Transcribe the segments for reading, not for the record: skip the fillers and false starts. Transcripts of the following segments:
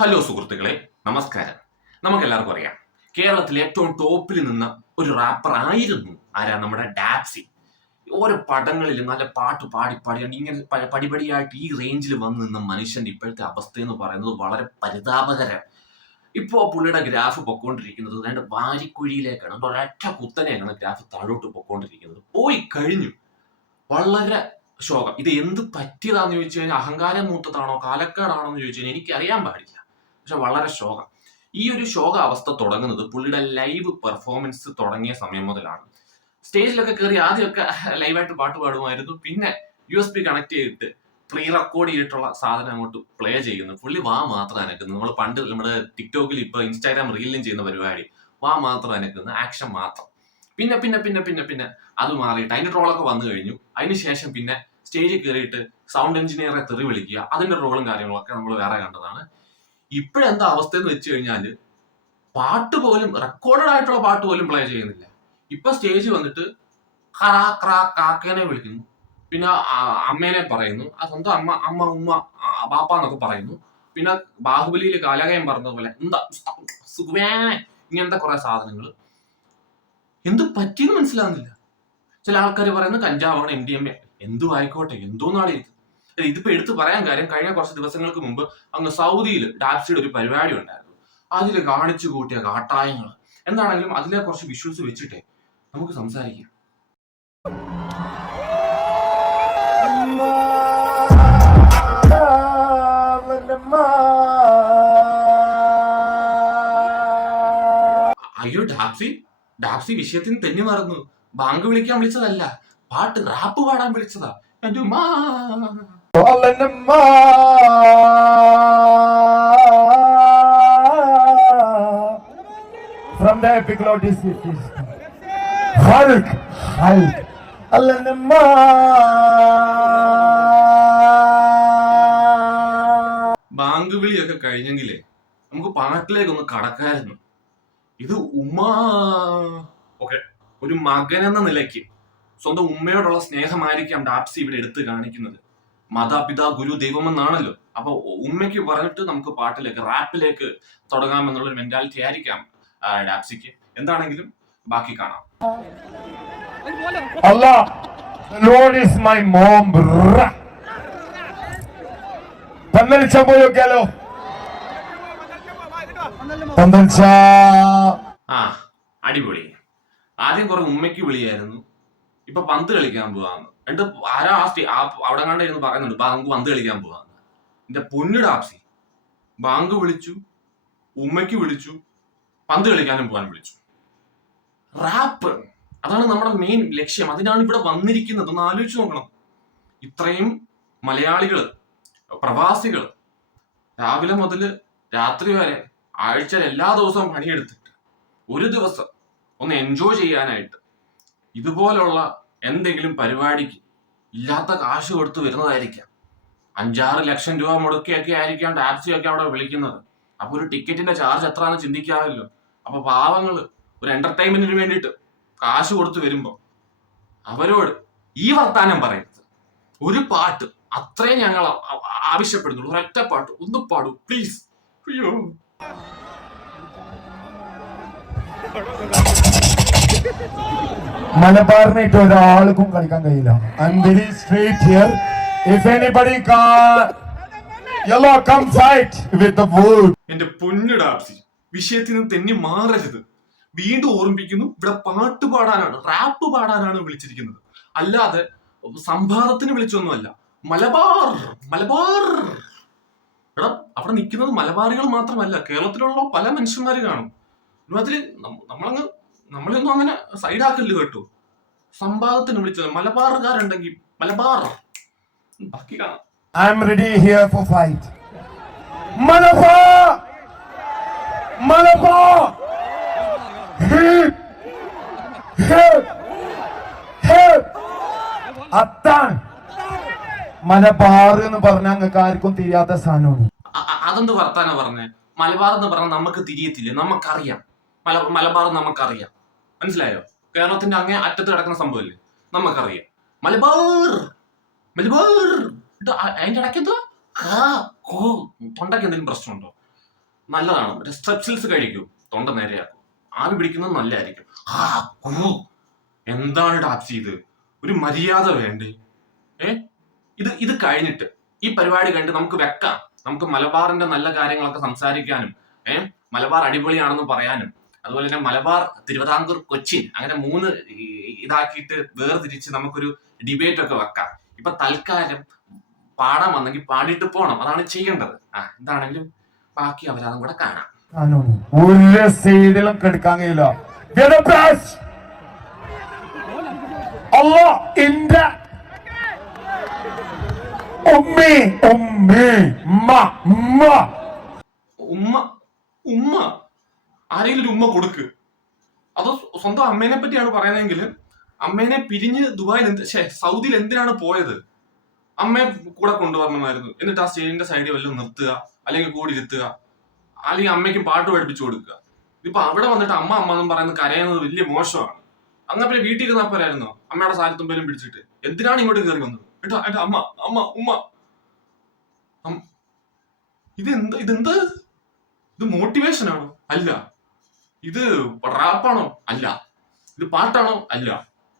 Hello സുഹൃത്തുക്കളെ, നമസ്കാരം. നമുക്കെല്ലാവർക്കും അറിയാം, കേരളത്തിലെ ഏറ്റവും ടോപ്പിൽ നിന്ന ഒരു റാപ്പർ ആയിരുന്നു ആരാ? നമ്മുടെ ഡാപ്സി. ഓരോ പടങ്ങളിലും നല്ല പാട്ട് പാടി പാടിയാണ് ഇങ്ങനെ പടിപടിയായിട്ട് ഈ റേഞ്ചിൽ വന്നു നിന്ന മനുഷ്യന്റെ ഇപ്പോഴത്തെ അവസ്ഥ എന്ന് പറയുന്നത് വളരെ പരിതാപകരം. ഇപ്പോ പുള്ളിയുടെ ഗ്രാഫ് പൊക്കോണ്ടിരിക്കുന്നത് രണ്ട് വാരിക്കുഴിയിലേക്കാണ്. ഒരൊറ്റ കുത്തനെയാണ് ഗ്രാഫ് താഴോട്ട് പൊക്കോണ്ടിരിക്കുന്നത്. പോയി കഴിഞ്ഞു. വളരെ ശോകം. ഇത് എന്ത് പറ്റിയതാന്ന് ചോദിച്ചു കഴിഞ്ഞാൽ അഹങ്കാരം മൂത്തതാണോ കാലക്കേടാണോ എന്ന് ചോദിച്ചു കഴിഞ്ഞാൽ എനിക്ക് അറിയാൻ പാടില്ല. പക്ഷെ വളരെ ശോകം. ഈ ഒരു ശോക അവസ്ഥ തുടങ്ങുന്നത് പുള്ളിയുടെ ലൈവ് പെർഫോമൻസ് തുടങ്ങിയ സമയം മുതലാണ്. സ്റ്റേജിലൊക്കെ കയറി ആദ്യമൊക്കെ ലൈവായിട്ട് പാട്ട് പാടുമായിരുന്നു. പിന്നെ USB കണക്ട് ചെയ്തിട്ട് പ്രീ റെക്കോർഡ് ചെയ്തിട്ടുള്ള സാധനം അങ്ങോട്ട് പ്ലേ ചെയ്യുന്നു. പുള്ളി വാ മാത്രം അനക്കുന്നു. നമ്മൾ പണ്ട് നമ്മുടെ ടിക്ടോക്കിൽ ഇപ്പൊ ഇൻസ്റ്റാഗ്രാം റീലിലും ചെയ്യുന്ന പരിപാടി, വാ മാത്രം അനക്കുന്നു, ആക്ഷൻ മാത്രം. പിന്നെ പിന്നെ പിന്നെ പിന്നെ പിന്നെ അത് മാറിയിട്ട് അതിന്റെ ട്രോളൊക്കെ വന്നു കഴിഞ്ഞു. അതിനുശേഷം പിന്നെ സ്റ്റേജിൽ കയറിയിട്ട് സൗണ്ട് എഞ്ചിനീയറെ തെറി വിളിക്കുക, അതിന്റെ റോളും കാര്യങ്ങളൊക്കെ നമ്മൾ വേറെ കണ്ടതാണ്. ഇപ്പോഴെന്താ അവസ്ഥ എന്ന് വെച്ച് കഴിഞ്ഞാല് പാട്ട് പോലും, റെക്കോർഡഡ് ആയിട്ടുള്ള പാട്ട് പോലും പ്ലേ ചെയ്യുന്നില്ല. ഇപ്പൊ സ്റ്റേജ് വന്നിട്ട് കാക്കേനെ വിളിക്കുന്നു, പിന്നെ അമ്മേനെ പറയുന്നു, ആ സ്വന്തം അമ്മ അമ്മ ഉമ്മ ബാപ്പ എന്നൊക്കെ പറയുന്നു. പിന്നെ ബാഹുബലിയിൽ കാലകയം പറഞ്ഞതുപോലെ എന്താ ഇങ്ങനത്തെ കുറെ സാധനങ്ങൾ. എന്ത് പറ്റിയെന്ന് മനസ്സിലാവുന്നില്ല. ചില ആൾക്കാർ പറയുന്നത് കഞ്ചാവാണ്, MDMA. എന്തും ആയിക്കോട്ടെ, എന്തോന്നാണ് ഇത്. ഇതിപ്പോ എടുത്തു പറയാൻ കാര്യം, കഴിഞ്ഞ കുറച്ച് ദിവസങ്ങൾക്ക് മുമ്പ് അങ്ങ് സൗദിയിൽ ഡാപ്സിയുടെ ഒരു പരിപാടി ഉണ്ടായിരുന്നു. അതിൽ കാണിച്ചു കൂട്ടിയ കാട്ടായങ്ങൾ. എന്താണെങ്കിലും അതിലെ കുറച്ച് വിഷ്വൽസ് വെച്ചിട്ടേ നമുക്ക് സംസാരിക്കാം. അയ്യോ, ഡാപ്സി വിഷയത്തിന് തെന്നി മറന്നു. ബാങ്ക് വിളിക്കാൻ വിളിച്ചതല്ല, പാട്ട് റാപ്പ് പാടാൻ വിളിച്ചതാ. From the epic Lord is Hulk. ബാങ്ക് വിളിയൊക്കെ കഴിഞ്ഞെങ്കിലേ നമുക്ക് പാട്ടിലേക്കൊന്ന് കടക്കായിരുന്നു. ഇത് ഒരു മകൻ എന്ന നിലയ്ക്ക് സ്വന്തം ഉമ്മയോടുള്ള സ്നേഹമായിരിക്കാം ഡാപ്സി ഇവിടെ എടുത്ത് കാണിക്കുന്നത്. മാതാപിതാ ഗുരു ദൈവമെന്നാണല്ലോ. അപ്പൊ ഉമ്മയ്ക്ക് പറഞ്ഞിട്ട് നമുക്ക് പാട്ടിലേക്ക്, റാപ്പിലേക്ക് തുടങ്ങാമെന്നുള്ളൊരു മെന്റാലിറ്റി ആയിരിക്കാം ഡാപ്സിക്ക്. എന്താണെങ്കിലും ബാക്കി കാണാം. Allah, Lord is my mom. പന്തലിച്ചാൻ പോയൊക്കെയാലോ? അടിപൊളി. ആദ്യം കുറെ ഉമ്മയ്ക്ക് വിളിയായിരുന്നു, ഇപ്പൊ പന്ത് കളിക്കാൻ പോവാന്ന്. എന്നിട്ട് ആരാ അവിടെ കണ്ടിരുന്ന് പറയുന്നുണ്ട് ബാങ്ക് പന്ത് കളിക്കാൻ പോവാന്ന്. എന്റെ പൊന്നു ഡാപ്സി, ബാങ്ക് വിളിച്ചു, ഉമ്മയ്ക്ക് വിളിച്ചു, പന്ത് കളിക്കാനും പോകാൻ വിളിച്ചു. റാപ്പ്, അതാണ് നമ്മുടെ മെയിൻ ലക്ഷ്യം. അതിനാണ് ഇവിടെ വന്നിരിക്കുന്നത്. ഒന്ന് ആലോചിച്ച് നോക്കണം. ഇത്രയും മലയാളികള്, പ്രവാസികള് രാവിലെ മുതൽ രാത്രി വരെ ആഴ്ചയിൽ എല്ലാ ദിവസവും പണിയെടുത്തിട്ട് ഒരു ദിവസം ഒന്ന് എൻജോയ് ചെയ്യാനായിട്ട് ഇതുപോലുള്ള എന്തെങ്കിലും പരിപാടിക്ക് ഇല്ലാത്ത കാശ് കൊടുത്ത് വരുന്നതായിരിക്കാം. 5-6 ലക്ഷം രൂപ മുടക്കിയൊക്കെ ആയിരിക്കാം ഡാപ്സിയൊക്കെ അവിടെ വിളിക്കുന്നത്. അപ്പൊ ഒരു ടിക്കറ്റിന്റെ ചാർജ് എത്രയാണെന്ന് ചിന്തിക്കാമല്ലോ. അപ്പൊ പാവങ്ങള് ഒരു എന്റർടൈൻമെന്റിന് വേണ്ടിയിട്ട് കാശ് കൊടുത്ത് വരുമ്പോ അവരോട് ഈ വർത്താനം പറയരുത്. ഒരു പാട്ട് അത്രയും ഞങ്ങൾ ആവശ്യപ്പെടുന്നുള്ളൂ. ഒരൊറ്റ പാട്ട് ഒന്ന് പാടൂ പ്ലീസ്. അയ്യോ, മലബാറിനായിട്ട് ഒരാൾക്കും കളിക്കാൻ കഴിയില്ല. I am very straight here. If anybody come fight with the wood. എന്റെ പൊന്നു ഡാപ്സി, വിഷയത്തിൽ നിന്ന് തെന്നി മാറരുത്. വീണ്ടും ഓർമ്മിപ്പിക്കുന്നു, ഇവിടെ പാട്ട് പാടാനാണ്, റാപ്പ് പാടാനാണ് വിളിച്ചിരിക്കുന്നത്. അല്ലാതെ സംഭാതത്തിന് വിളിച്ചൊന്നുമല്ല. മലബാർ എടാ, അവിടെ നിൽക്കുന്നത് മലബാറികൾ മാത്രമല്ല, കേരളത്തിലുള്ള പല മനുഷ്യന്മാര് കാണും. അതില് നമ്മളൊന്നും അങ്ങനെ സൈഡാക്കല് കേട്ടോ. സംഭാതത്തിന് വിളിച്ചത് മലബാറുകാരുണ്ടെങ്കിൽ മലബാർ. ബാക്കി കാണാം. I am ready here for fight. Malabar അത്താൻ. മലബാർ എന്ന് പറഞ്ഞാൽ നിങ്ങൾക്ക് ആർക്കും തിരിയാത്ത സാധനമാണ്. അതെന്ത് വർത്താനാ പറഞ്ഞേ? മലബാർ എന്ന് പറഞ്ഞാൽ നമുക്ക് തിരിയത്തില്ല, നമുക്കറിയാം. മലബാർ നമുക്കറിയാം, മനസ്സിലായോ? കേരളത്തിന്റെ അങ്ങേ അറ്റത്ത് കിടക്കുന്ന സംഭവമല്ലേ, നമുക്കറിയാം. മലബാർ അതിന്റെ ഇടയ്ക്ക് എന്തോ തൊണ്ടയ്ക്ക് എന്തെങ്കിലും പ്രശ്നമുണ്ടോ? നല്ലതാണ്. മറ്റേ സ്ട്രെപ്സിൽസ് കഴിക്കൂ, തൊണ്ട നേരെയാക്കും. ആവി പിടിക്കുന്നത് നല്ലതായിരിക്കും. എന്താണ് ഡാപ്സി ഇത്? ഒരു മര്യാദ വേണ്ടേ? ഇത് കഴിഞ്ഞിട്ട് ഈ പരിപാടി കഴിഞ്ഞിട്ട് നമുക്ക് വെക്കാം. നമുക്ക് മലബാറിന്റെ നല്ല കാര്യങ്ങളൊക്കെ സംസാരിക്കാനും മലബാർ അടിപൊളിയാണെന്ന് പറയാനും, അതുപോലെ തന്നെ മലബാർ, തിരുവിതാംകൂർ, കൊച്ചിൻ, അങ്ങനെ 3 ഇതാക്കിയിട്ട് വേർതിരിച്ച് നമുക്കൊരു ഡിബേറ്റ് ഒക്കെ വെക്കാം. ഇപ്പൊ തൽക്കാലം പാടാൻ വന്നെങ്കിൽ പാടിയിട്ട് പോണം, അതാണ് ചെയ്യേണ്ടത്. എന്താണെങ്കിലും ബാക്കി അവരാതും കൂടെ കാണാം. ഒരു സൈഡിലും കെടുക്കാൻ കഴിയില്ല. ഉമ്മ ആരെങ്കിലും ഒരു ഉമ്മ കൊടുക്ക്. അതോ സ്വന്തം അമ്മേനെ പറ്റിയാണ് പറയുന്നതെങ്കിൽ അമ്മേനെ പിരിഞ്ഞ് ദുബായിൽ സൗദിയിൽ എന്തിനാണ് പോയത്? അമ്മയെ കൂടെ കൊണ്ടുവരണമായിരുന്നു. എന്നിട്ട് ആ സ്റ്റേജിന്റെ സൈഡിൽ വല്ലതും നിർത്തുക, അല്ലെങ്കിൽ കൂടി ഇരുത്തുക, അല്ലെങ്കിൽ അമ്മയ്ക്ക് പാട്ട് പഠിപ്പിച്ചു കൊടുക്കുക. ഇപ്പൊ അവിടെ വന്നിട്ട് അമ്മ അമ്മ എന്നും പറയുന്നത് കരയുന്നത് വലിയ മോശമാണ്. അന്നാ പിന്നെ വീട്ടിൽ ഇരുന്നാ പോരായിരുന്നോ? അമ്മയുടെ സാരത്തുമ്പലും പിടിച്ചിട്ട് എന്തിനാണ് ഇങ്ങോട്ട് കയറി വന്നത്? ഏട്ടാ അമ്മ അമ്മ ഉമ്മ. ഇതെന്താ? ഇത് മോട്ടിവേഷൻ ആണോ? അല്ല. ഇത് റാപ്പാണോ? അല്ല. ഇത് പാട്ടാണോ? അല്ല.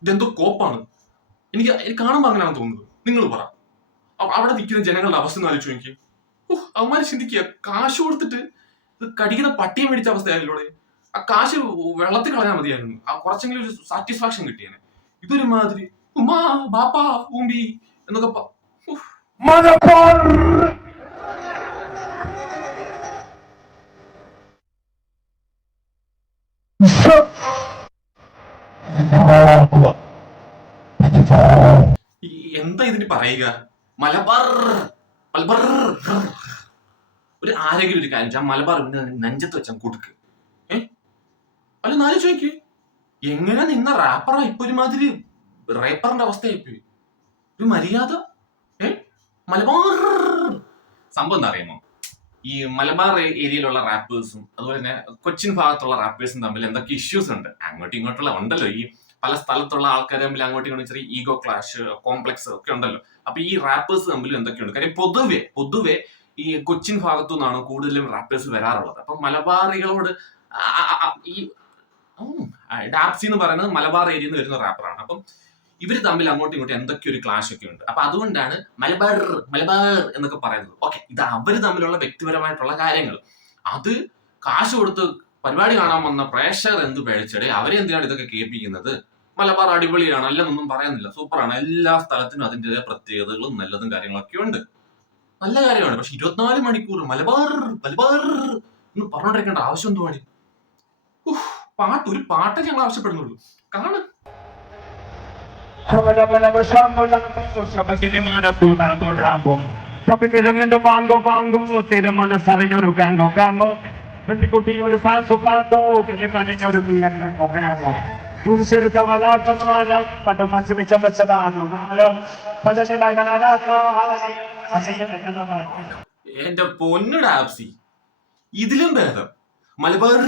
ഇതെന്തോ കോപ്പാണ്. എനിക്ക് കാണുമ്പോ അങ്ങനെയാണ് തോന്നുന്നത്. നിങ്ങൾ പറ, അവിടെ നിൽക്കുന്ന ജനങ്ങളുടെ അവസ്ഥ ഒന്ന് ആലോചിച്ചു എനിക്ക്. അവന്മാര് ചിന്തിക്കുക, കാശ് കൊടുത്തിട്ട് ഇത് കടിക്കുന്ന പട്ടിയെ മേടിച്ച അവസ്ഥയായില്ലോടെ. ആ കാശ് വെള്ളത്തിൽ കളയാൻ മതിയായിരുന്നു. കുറച്ചെങ്കിലും ഒരു സാറ്റിസ്ഫാക്ഷൻ കിട്ടിയാണ്. ഇതൊരു മാതിരി ഉമ്മാ ബാപ്പാ ഊമ്പി എന്നൊക്കെ എന്താ ഇതിന് പറയുക? മലബാർ മലബാർ ഒരു ആരെങ്കിലും ഒരു കാര്യം മലബാർ നെഞ്ചത്ത് വെച്ചാൽ കൊടുക്ക്. അല്ല നാല് ചോദിക്ക്, എങ്ങനെ നിന്ന റാപ്പറാ ഇപ്പൊ ഒരുമാതിരി റേപ്പറിന്റെ അവസ്ഥയായിപ്പോയി. ഒരു മര്യാദ. മലബാർ സംഭവം എന്താ അറിയുമോ? ഈ മലബാർ ഏരിയയിലുള്ള റാപ്പേഴ്സും അതുപോലെ തന്നെ കൊച്ചിൻ ഭാഗത്തുള്ള റാപ്പേഴ്സും തമ്മിൽ എന്തൊക്കെ ഇഷ്യൂസ് ഉണ്ട്. അങ്ങോട്ടും ഇങ്ങോട്ടുള്ള ഉണ്ടല്ലോ, ഈ പല സ്ഥലത്തുള്ള ആൾക്കാർ തമ്മിൽ അങ്ങോട്ടും ഇങ്ങോട്ടും ചെറിയ ഈഗോ ക്ലാഷ്, കോംപ്ലക്സ് ഒക്കെ ഉണ്ടല്ലോ. അപ്പൊ ഈ റാപ്പേഴ്സ് തമ്മിൽ എന്തൊക്കെയുണ്ട്? കാര്യം പൊതുവെ ഈ കൊച്ചിൻ ഭാഗത്തു നിന്നാണ് കൂടുതലും റാപ്പേഴ്സ് വരാറുള്ളത്. അപ്പൊ മലബാറികളോട് ഈ ഡാപ്സി എന്ന് പറയുന്നത് മലബാർ ഏരിയയിൽ നിന്ന് വരുന്ന റാപ്പറാണ്. അപ്പം ഇവര് തമ്മിൽ അങ്ങോട്ടും ഇങ്ങോട്ടും എന്തൊക്കെ ഒരു ക്ലാഷ് ഒക്കെ ഉണ്ട്. അപ്പൊ അതുകൊണ്ടാണ് മലബാർ എന്നൊക്കെ പറയുന്നത്. ഓക്കെ, ഇത് അവര് തമ്മിലുള്ള വ്യക്തിപരമായിട്ടുള്ള കാര്യങ്ങൾ. അത് കാശ് കൊടുത്ത് പരിപാടി കാണാൻ വന്ന പ്രേക്ഷകർ എന്ത് പഴിച്ചടെ, അവരെ എന്തിനാണ് ഇതൊക്കെ കേൾപ്പിക്കുന്നത്? മലബാർ അടിപൊളിയാണ്, അല്ലെന്നൊന്നും പറയുന്നില്ല, സൂപ്പറാണ്. എല്ലാ സ്ഥലത്തിനും അതിൻ്റെതായ പ്രത്യേകതകളും നല്ലതും കാര്യങ്ങളൊക്കെ ഉണ്ട്. നല്ല കാര്യമാണ്. പക്ഷെ 24 മണിക്കൂർ മലബാർ എന്ന് പറഞ്ഞോണ്ടിരിക്കേണ്ട ആവശ്യം എന്തുവാണ്? ഒരു പാട്ടേ ഞങ്ങൾ ആവശ്യപ്പെടുന്നുള്ളൂ. കാണാൻ പെൺകുട്ടിയൊരു ഫാൻസു പാട്ടോ ഒരു പണ്ട് മത്സരിച്ച വെച്ചതാണോ എന്റെ പൊന്നു ഡാപ്സി, ഇതിലും ഭേദം മലബാർ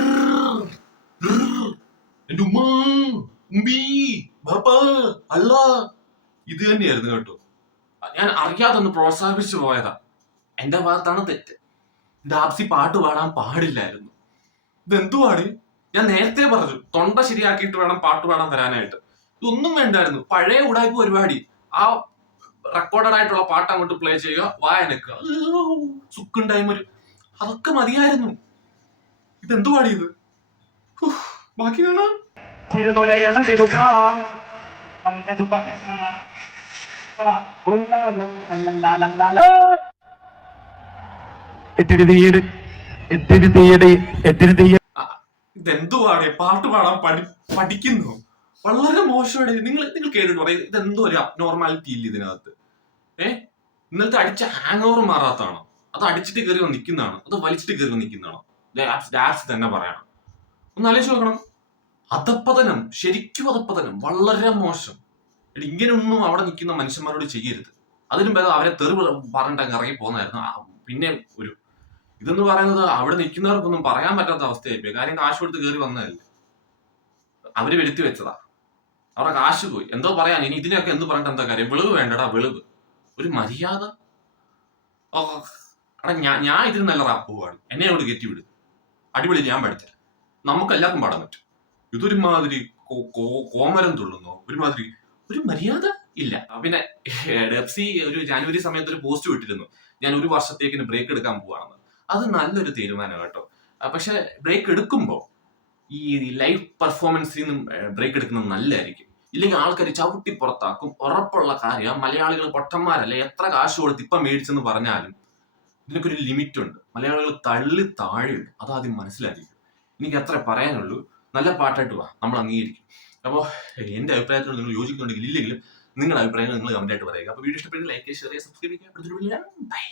എന്റെ ഉമ്മ ഉമ്പി ബാപ്പ അല്ല ഇത് തന്നെയായിരുന്നു കേട്ടോ. ഞാൻ അറിയാതെ ഒന്ന് പ്രോത്സാഹിപ്പിച്ചു പോയതാ. എന്റെ ഭാഗത്താണ് തെറ്റ്. ഡാപ്സി പാട്ട് പാടാൻ പാടില്ലായിരുന്നു. ഇതെന്തുവാണ്? ഞാൻ നേരത്തെ പറഞ്ഞു, തൊണ്ട ശരിയാക്കിയിട്ട് വേണം പാട്ട് പാടാൻ വരാനായിട്ട്. ഇതൊന്നും വേണ്ടായിരുന്നു. പഴയ ഉടായ്പ പരിപാടി, ആ റെക്കോർഡഡ് ആയിട്ടുള്ള പാട്ട് അങ്ങോട്ട് പ്ലേ ചെയ്യുക, വായനക്കുക, സുക്കുണ്ടായ്മ, അതൊക്കെ മതിയായിരുന്നു. ഇതെന്തുവാടി ഇത്? ബാക്കി കാണാം. ഇതെന്തുവാണ്? പാട്ട് പാടാൻ പഠിക്കുന്നു? വളരെ മോശമാണ്. നിങ്ങൾ കേട്ടിട്ട് പറയും ഇതെന്തോ ഒരു അബ്നോർമാലിറ്റി ഇല്ല ഇതിനകത്ത്. ഇന്നലത്തെ അടിച്ച ഹാങ് ഓവർ മാറാത്തതാണോ? അത് അടിച്ചിട്ട് കയറി നിൽക്കുന്നതാണോ? അത് വലിച്ചിട്ട് കയറി നിൽക്കുന്നതാണോ? ഡാപ്സ് തന്നെ പറയണം. ഒന്ന് ആലോചിച്ച് നോക്കണം. അധപ്പതനം, ശരിക്കും അധപ്പതനം, വളരെ മോശം. ഇങ്ങനെയൊന്നും അവിടെ നിൽക്കുന്ന മനുഷ്യന്മാരോട് ചെയ്യരുത്. അതിനും ഭേദം അവരെ തെറി പറഞ്ഞിട്ട് ഇറങ്ങി പോകുന്നായിരുന്നു. പിന്നെ ഇതെന്ന് പറയുന്നത് അവിടെ നിൽക്കുന്നവർക്കൊന്നും പറയാൻ പറ്റാത്ത അവസ്ഥയായിപ്പോയി. കാര്യം കാശ് കൊടുത്ത് കയറി വന്നതല്ലേ, അവര് വരുത്തി വെച്ചതാ. അവരുടെ കാശ് പോയി. എന്തോ പറയാൻ ഇനി ഇതിനൊക്കെ എന്ത് പറഞ്ഞിട്ട് എന്താ കാര്യം? വെളിവ് വേണ്ടടാ, വെളിവ്. ഒരു മര്യാദ. ഞാൻ ഇതിന് നല്ല റാപ്പ് പോവാണ്, എന്നെ അങ്ങോട്ട് കയറ്റി വിടും. അടിപൊളി ഞാൻ പഠിച്ചത്. നമുക്ക് എല്ലാവർക്കും പാടാൻ പറ്റും. ഇതൊരുമാതിരി കോമരം തുള്ളുന്നോ, ഒരുമാതിരി ഒരു മര്യാദ ഇല്ല. പിന്നെ ഡെപ്സി ഒരു ജാനുവരി സമയത്ത് ഒരു പോസ്റ്റ് വിട്ടിരുന്നു, ഞാൻ 1 വർഷത്തേക്കിന് ബ്രേക്ക് എടുക്കാൻ പോവാണെന്ന്. അത് നല്ലൊരു തീരുമാനം കേട്ടോ. പക്ഷെ ബ്രേക്ക് എടുക്കുമ്പോൾ ഈ ലൈവ് പെർഫോമൻസിൽ നിന്നും ബ്രേക്ക് എടുക്കുന്നത് നല്ലതായിരിക്കും. ഇല്ലെങ്കിൽ ആൾക്കാർ ചവിട്ടി പുറത്താക്കും. ഉറപ്പുള്ള കാര്യം, മലയാളികൾ പൊട്ടന്മാരല്ല. എത്ര കാശ് കൊടുത്ത് ഇപ്പം മേടിച്ചെന്ന് പറഞ്ഞാലും ഇതിനൊക്കെ ഒരു ലിമിറ്റ് ഉണ്ട്. മലയാളികൾ തള്ളി താഴെയുണ്ട്. അതാദ്യം മനസ്സിലാക്കിക്കും. എനിക്ക് അത്ര പറയാനുള്ളൂ. നല്ല പാട്ടായിട്ട് വാ, നമ്മൾ അംഗീകരിക്കും. അപ്പോൾ എന്റെ അഭിപ്രായത്തിൽ നിങ്ങൾ യോജിക്കുന്നുണ്ടെങ്കിൽ ഇല്ലെങ്കിലും നിങ്ങളുടെ അഭിപ്രായങ്ങൾ നിങ്ങൾ കമന്റ് ആയിട്ട് പറയുക. അപ്പോൾ വീഡിയോ ഇഷ്ടപ്പെട്ടെങ്കിൽ ലൈക്ക്, ഷെയർ, സബ്സ്ക്രൈബ് ചെയ്യുക. ബൈ.